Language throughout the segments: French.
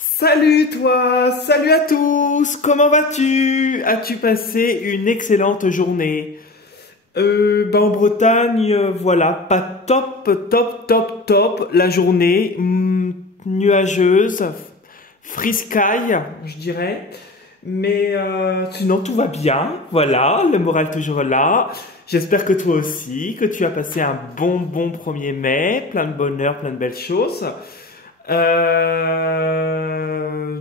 Salut toi, salut à tous, comment vas-tu? As-tu passé une excellente journée? En Bretagne, voilà, pas top la journée, nuageuse, friscaille, je dirais. Mais sinon tout va bien, voilà, le moral toujours là. J'espère que toi aussi, que tu as passé un bon 1er mai, plein de bonheur, plein de belles choses.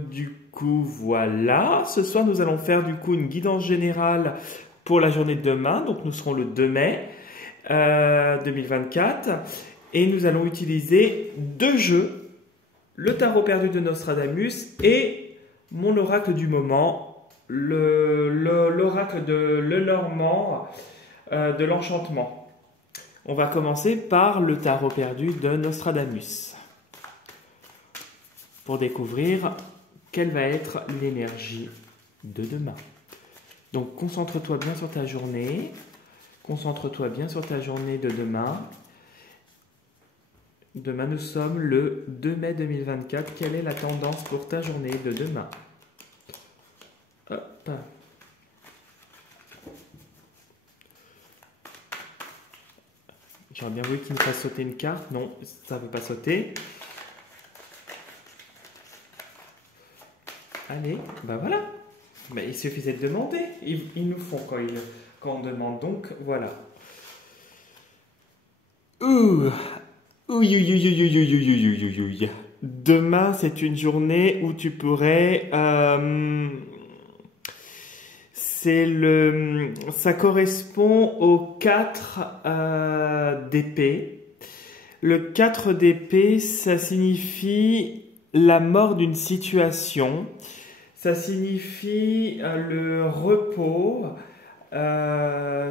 Du coup, voilà. Ce soir, nous allons faire du coup une guidance générale pour la journée de demain. Donc, nous serons le 2 mai 2024 et nous allons utiliser deux jeux, le tarot perdu de Nostradamus et mon oracle du moment, l'oracle de Lenormand de l'enchantement. On va commencer par le tarot perdu de Nostradamus pour découvrir quelle va être l'énergie de demain. Donc concentre-toi bien sur ta journée. Concentre-toi bien sur ta journée de demain. Demain, nous sommes le 2 mai 2024. Quelle est la tendance pour ta journée de demain? Hop. J'aurais bien voulu qu'il me fasse sauter une carte. Non, ça ne veut pas sauter. Allez, ben voilà. Ben, il suffisait de demander. Ils nous font quand on demande. Donc, voilà. Ouh. Ouh. Demain, c'est une journée où tu pourrais... ça correspond au 4 d'épée. Le 4 d'épée, ça signifie la mort d'une situation. Ça signifie le repos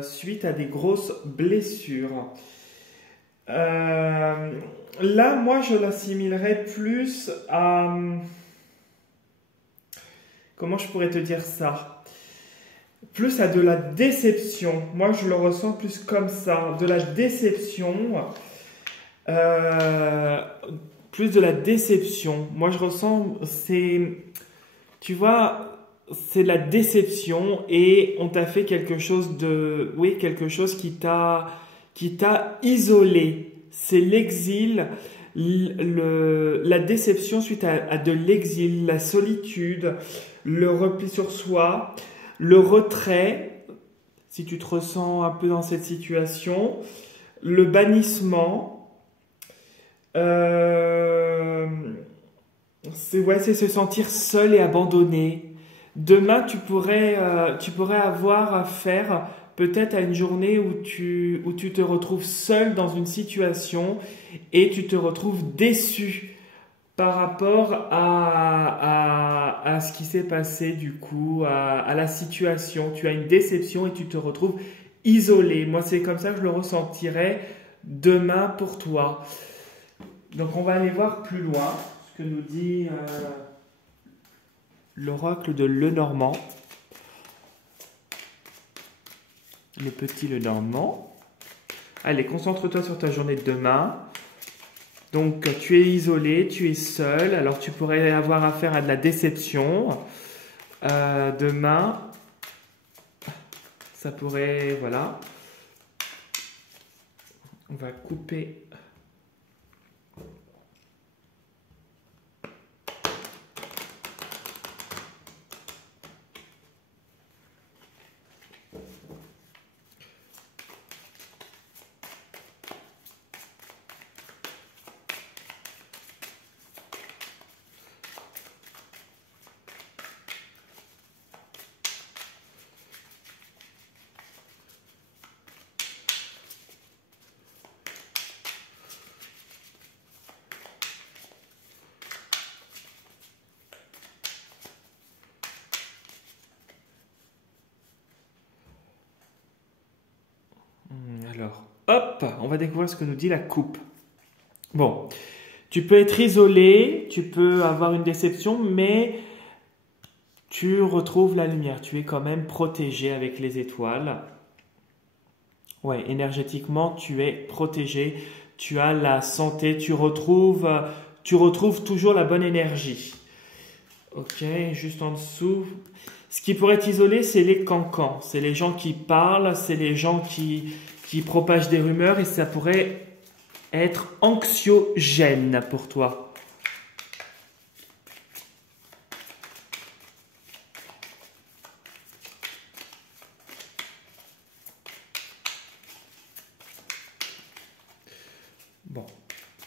suite à des grosses blessures. Là, moi, je l'assimilerais plus à... Comment je pourrais te dire ça? Plus à de la déception. Moi, je le ressens plus comme ça. De la déception. Plus de la déception. Moi, je ressens... Tu vois, c'est de la déception et on t'a fait quelque chose de... Oui, quelque chose qui t'a isolé. C'est l'exil, la déception suite à de l'exil, la solitude, le repli sur soi, le retrait, si tu te ressens un peu dans cette situation, le bannissement. C'est se sentir seul et abandonné. Demain, tu pourrais avoir affaire peut-être à une journée où tu te retrouves seul dans une situation et tu te retrouves déçu par rapport à ce qui s'est passé du coup, à la situation. Tu as une déception et tu te retrouves isolé. Moi, c'est comme ça que je le ressentirais demain pour toi. Donc, on va aller voir plus loin ce que nous dit l'oracle de Lenormand. Le petit Lenormand. Allez, concentre-toi sur ta journée de demain. Donc, tu es isolé, tu es seul. Alors, tu pourrais avoir affaire à de la déception. Demain, ça pourrait... Voilà. On va couper... Alors, hop, on va découvrir ce que nous dit la coupe. Bon, tu peux être isolé, tu peux avoir une déception, mais tu retrouves la lumière. Tu es quand même protégé avec les étoiles. Ouais, énergétiquement, tu es protégé. Tu as la santé, tu retrouves toujours la bonne énergie. Ok, juste en dessous. Ce qui pourrait t'isoler, c'est les cancans. C'est les gens qui parlent, c'est les gens qui propagent des rumeurs et ça pourrait être anxiogène pour toi. Bon,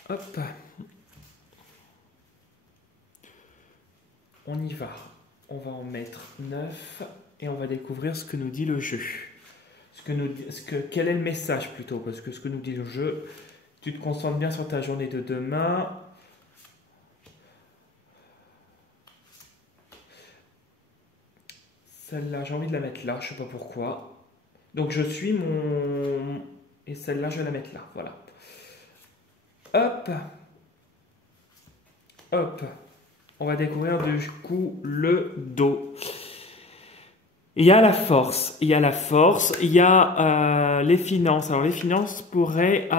hop. On y va. On va en mettre 9 et on va découvrir ce que nous dit le jeu. Quel est le message plutôt? Parce que ce que nous dit le jeu, tu te concentres bien sur ta journée de demain. Celle-là, j'ai envie de la mettre là, je ne sais pas pourquoi. Donc je suis mon... Et celle-là, je vais la mettre là, voilà. Hop. Hop. On va découvrir du coup le dos. Il y a la force, il y a les finances. Alors les finances pourraient...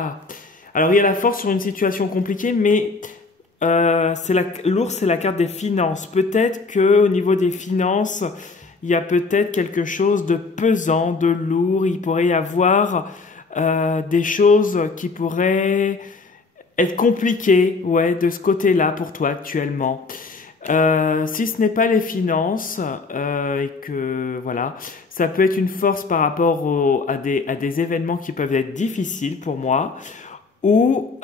Alors il y a la force sur une situation compliquée, mais l'ours c'est la carte des finances. Peut-être qu'au niveau des finances, il y a peut-être quelque chose de pesant, de lourd. Il pourrait y avoir des choses qui pourraient être compliquées, ouais, de ce côté-là pour toi actuellement. Si ce n'est pas les finances et que voilà, ça peut être une force par rapport à des événements qui peuvent être difficiles pour moi, ou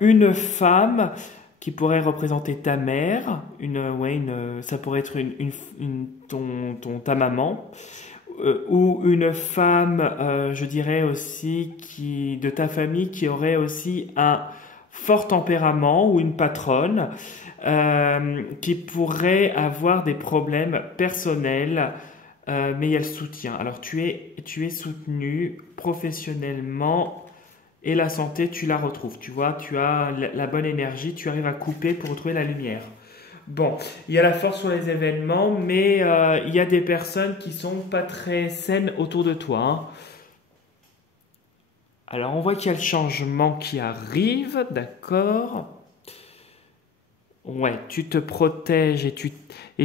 une femme qui pourrait représenter ta mère, ça pourrait être ta maman, ou une femme, je dirais aussi, de ta famille qui aurait aussi un fort tempérament, ou une patronne qui pourrait avoir des problèmes personnels, mais il y a le soutien. Alors tu es soutenu professionnellement et la santé, tu la retrouves. Tu vois, tu as la bonne énergie, tu arrives à couper pour retrouver la lumière. Bon, il y a la force sur les événements, mais il y a des personnes qui sont pas très saines autour de toi, hein. Alors on voit qu'il y a le changement qui arrive, d'accord? Ouais, tu te protèges et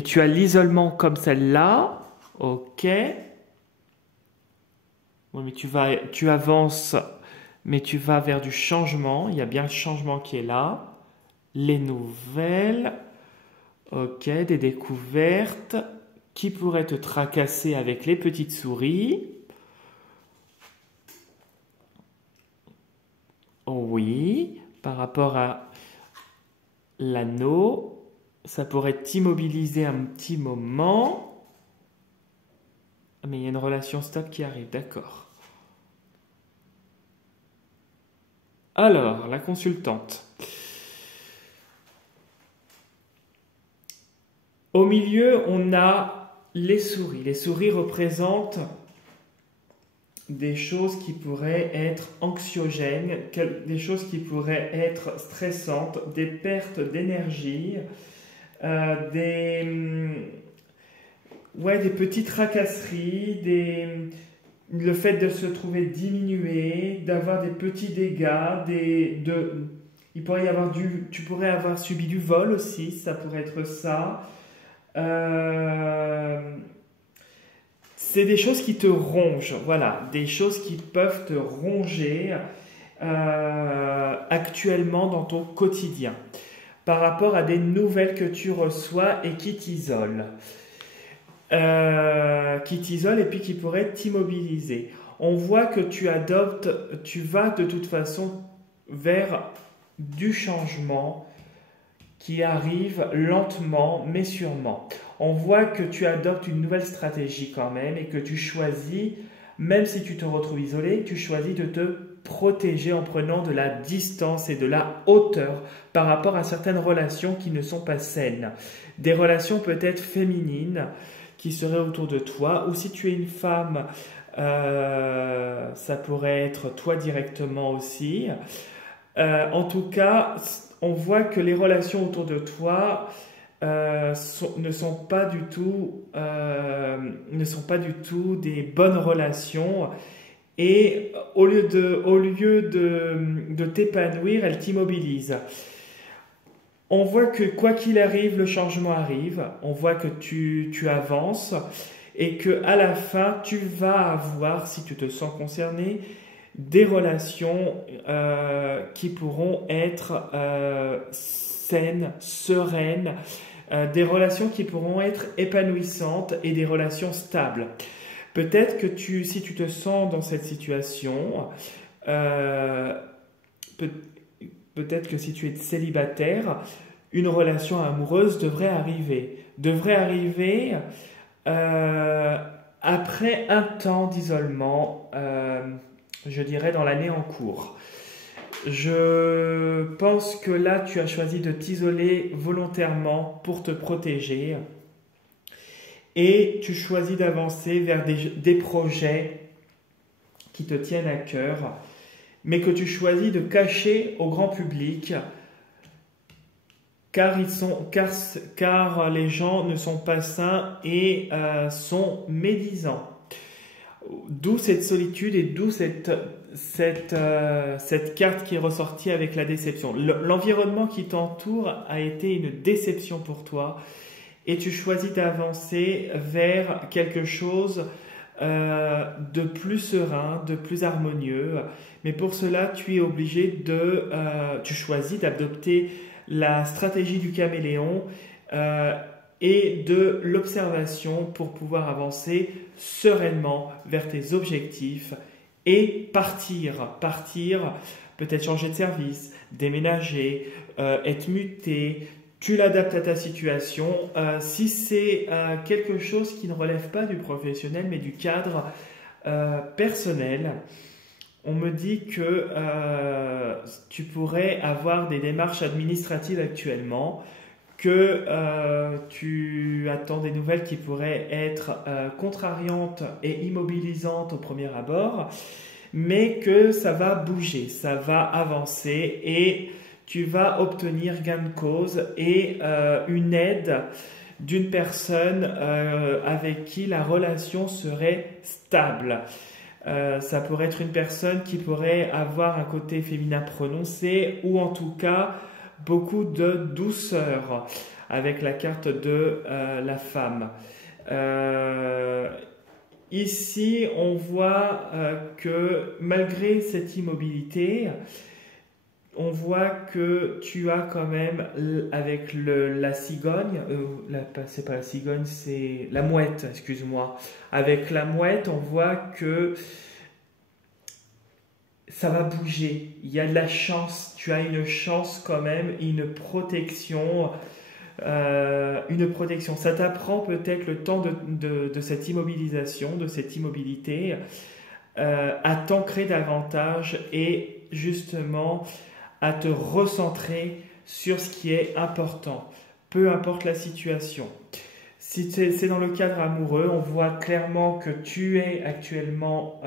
tu as l'isolement comme celle-là. Ok. Ouais, mais tu avances, mais tu vas vers du changement. Il y a bien le changement qui est là. Les nouvelles. Ok, des découvertes qui pourraient te tracasser avec les petites souris. Oui, par rapport à l'anneau, ça pourrait t'immobiliser un petit moment. Mais il y a une relation stable qui arrive, d'accord. Alors, la consultante. Au milieu, on a les souris. Les souris représentent des choses qui pourraient être anxiogènes, des choses qui pourraient être stressantes, des pertes d'énergie, des petites tracasseries, le fait de se trouver diminué, d'avoir des petits dégâts, il pourrait y avoir tu pourrais avoir subi du vol aussi, ça pourrait être ça. C'est des choses qui te rongent, voilà, des choses qui peuvent te ronger actuellement dans ton quotidien, par rapport à des nouvelles que tu reçois et qui t'isolent. Et puis qui pourraient t'immobiliser. On voit que tu vas de toute façon vers du changement qui arrive lentement mais sûrement. On voit que tu adoptes une nouvelle stratégie quand même et que tu choisis, même si tu te retrouves isolé, tu choisis de te protéger en prenant de la distance et de la hauteur par rapport à certaines relations qui ne sont pas saines. Des relations peut-être féminines qui seraient autour de toi, ou si tu es une femme, ça pourrait être toi directement aussi. En tout cas, on voit que les relations autour de toi ne sont pas du tout des bonnes relations, et au lieu de t'épanouir, elles t'immobilisent. On voit que quoi qu'il arrive, le changement arrive. On voit que tu avances et que à la fin, tu vas avoir, si tu te sens concerné, des relations qui pourront être saines, sereines, des relations qui pourront être épanouissantes et des relations stables. Peut-être que si tu te sens dans cette situation, euh, peut-être que si tu es célibataire, une relation amoureuse devrait arriver. Devrait arriver après un temps d'isolement, je dirais dans l'année en cours. Je pense que là, tu as choisi de t'isoler volontairement pour te protéger et tu choisis d'avancer vers des projets qui te tiennent à cœur, mais que tu choisis de cacher au grand public car les gens ne sont pas sains et sont médisants. D'où cette solitude et d'où cette carte qui est ressortie avec la déception. L'environnement qui t'entoure a été une déception pour toi et tu choisis d'avancer vers quelque chose de plus serein, de plus harmonieux. Mais pour cela, tu choisis d'adopter la stratégie du caméléon et de l'observation pour pouvoir avancer sereinement vers tes objectifs et partir, peut-être changer de service, déménager, être muté. Tu l'adaptes à ta situation. Si c'est quelque chose qui ne relève pas du professionnel mais du cadre personnel, on me dit que tu pourrais avoir des démarches administratives actuellement, que tu attends des nouvelles qui pourraient être contrariantes et immobilisantes au premier abord, mais que ça va bouger, ça va avancer et tu vas obtenir gain de cause et une aide d'une personne avec qui la relation serait stable. Ça pourrait être une personne qui pourrait avoir un côté féminin prononcé ou en tout cas beaucoup de douceur avec la carte de la femme. Ici, on voit que malgré cette immobilité, on voit que tu as quand même avec la cigogne, c'est pas la cigogne, c'est la mouette, excuse-moi. Avec la mouette, on voit que ça va bouger. Il y a de la chance, tu as une chance quand même, une protection. Ça t'apprend peut-être le temps de cette immobilisation, de cette immobilité, à t'ancrer davantage et justement à te recentrer sur ce qui est important, peu importe la situation. Si c'est dans le cadre amoureux, on voit clairement que tu es actuellement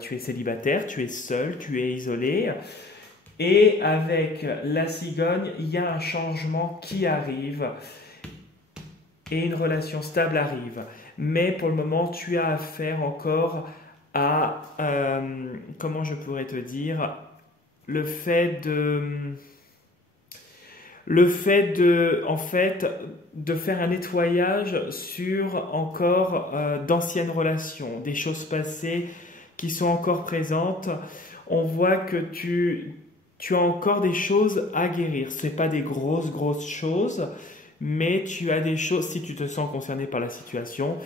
tu es célibataire, tu es seul, tu es isolé. Et avec la cigogne, il y a un changement qui arrive et une relation stable arrive. Mais pour le moment, tu as affaire encore à, comment je pourrais te dire, le fait de faire un nettoyage sur encore d'anciennes relations, des choses passées qui sont encore présentes. On voit que tu as encore des choses à guérir. Ce n'est pas des grosses choses, mais tu as des choses, si tu te sens concerné par la situation,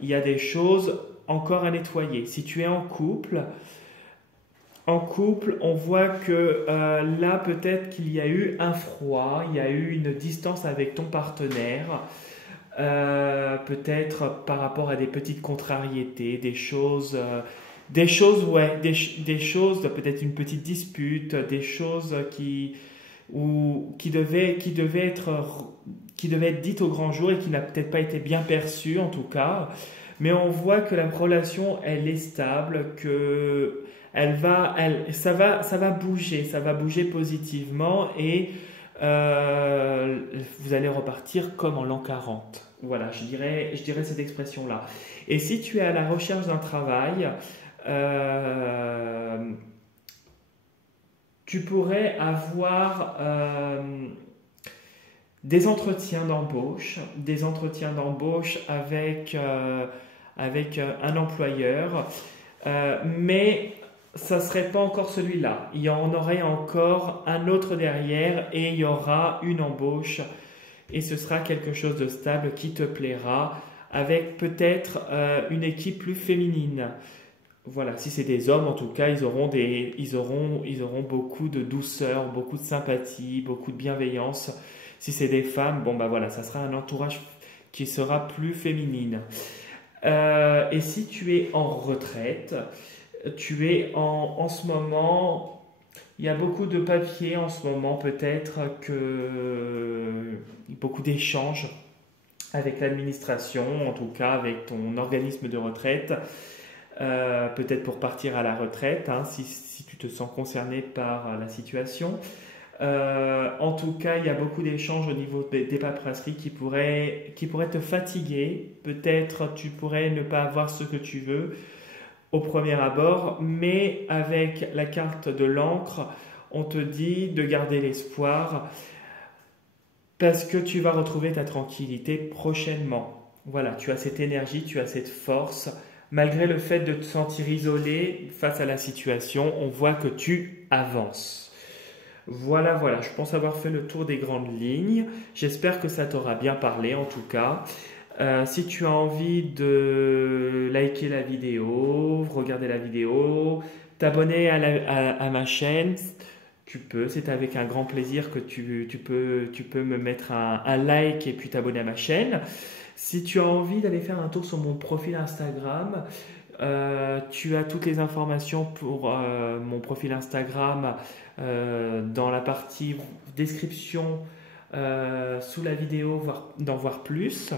il y a des choses encore à nettoyer. Si tu es en couple, on voit que là, peut-être qu'il y a eu un froid, il y a eu une distance avec ton partenaire, peut-être par rapport à des petites contrariétés, des choses, peut-être une petite dispute, des choses qui devaient être dites au grand jour et qui n'a peut-être pas été bien perçues en tout cas. Mais on voit que la relation, elle est stable, que ça va bouger positivement et vous allez repartir comme en l'an 40. Voilà, je dirais cette expression-là. Et si tu es à la tu pourrais avoir des entretiens d'embauche avec un employeur, mais ça ne serait pas encore celui-là. Il y en aurait encore un autre derrière et il y aura une embauche et ce sera quelque chose de stable qui te plaira avec peut-être une équipe plus féminine. Voilà, si c'est des hommes, en tout cas, ils auront beaucoup de douceur, beaucoup de sympathie, beaucoup de bienveillance. Si c'est des femmes, bon bah voilà, ça sera un entourage qui sera plus féminine. Et si tu es en retraite, tu es en ce moment, il y a beaucoup de papiers en ce moment, peut-être que beaucoup d'échanges avec l'administration, en tout cas avec ton organisme de retraite. Peut-être pour partir à la retraite, hein, si tu te sens concerné par la situation. En tout cas, il y a beaucoup d'échanges au niveau des paperasseries qui pourraient te fatiguer. Peut-être tu pourrais ne pas avoir ce que tu veux au premier abord, mais avec la carte de l'encre, on te dit de garder l'espoir parce que tu vas retrouver ta tranquillité prochainement. Voilà, tu as cette énergie, tu as cette force. Malgré le fait de te sentir isolé face à la situation, on voit que tu avances. Voilà, je pense avoir fait le tour des grandes lignes. J'espère que ça t'aura bien parlé en tout cas. Si tu as envie de liker la vidéo, regarder la vidéo, t'abonner à ma chaîne, tu peux. C'est avec un grand plaisir que tu peux me mettre un like et puis t'abonner à ma chaîne. Si tu as envie d'aller faire un tour sur mon profil Instagram, tu as toutes les informations pour mon profil Instagram dans la partie description sous la vidéo, d'en voir plus.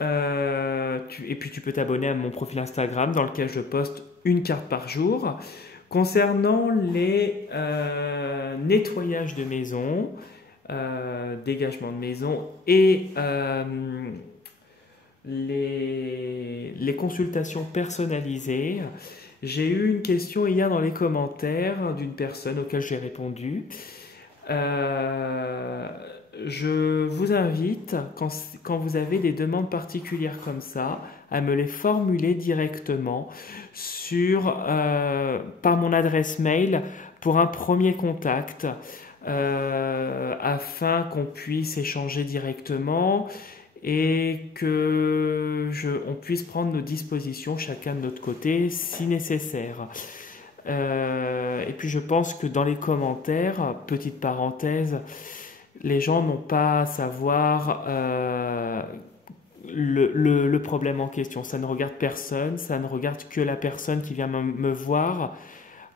Et puis tu peux t'abonner à mon profil Instagram dans lequel je poste une carte par jour. Concernant les nettoyages de maison, dégagement de maison et les consultations personnalisées, j'ai eu une question hier dans les commentaires d'une personne auquel j'ai répondu. Je vous invite, quand vous avez des demandes particulières comme ça, à me les formuler directement par mon adresse mail pour un premier contact, afin qu'on puisse échanger directement et on puisse prendre nos dispositions chacun de notre côté si nécessaire. Et puis je pense que dans les commentaires, petite parenthèse, les gens n'ont pas à savoir le problème en question. Ça ne regarde personne, ça ne regarde que la personne qui vient me voir,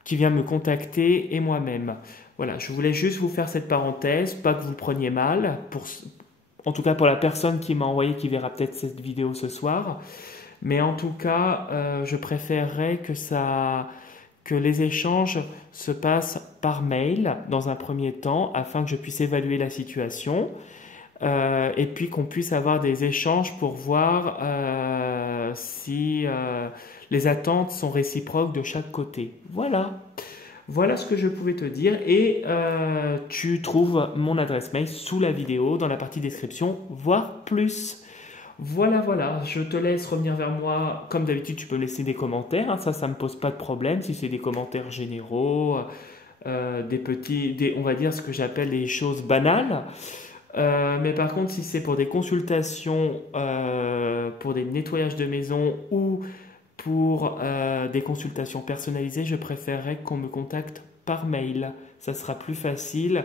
qui vient me contacter et moi-même. Voilà, je voulais juste vous faire cette parenthèse, pas que vous preniez mal, en tout cas pour la personne qui m'a envoyé, qui verra peut-être cette vidéo ce soir. Mais en tout cas, je préférerais que les échanges se passent par mail dans un premier temps afin que je puisse évaluer la situation et puis qu'on puisse avoir des échanges pour voir si les attentes sont réciproques de chaque côté. Voilà ce que je pouvais te dire et tu trouves mon adresse mail sous la vidéo dans la partie description, voire plus. Voilà, je te laisse revenir vers moi. Comme d'habitude, tu peux laisser des commentaires, hein. Ça me pose pas de problème. Si c'est des commentaires généraux, on va dire ce que j'appelle les choses banales. Mais par contre, si c'est pour des consultations, pour des nettoyages de maison ou pour des consultations personnalisées, je préférerais qu'on me contacte par mail. Ça sera plus facile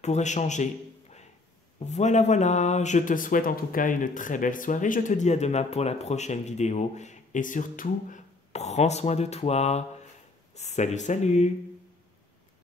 pour échanger. Voilà, je te souhaite en tout cas une très belle soirée. Je te dis à demain pour la prochaine vidéo. Et surtout, prends soin de toi. Salut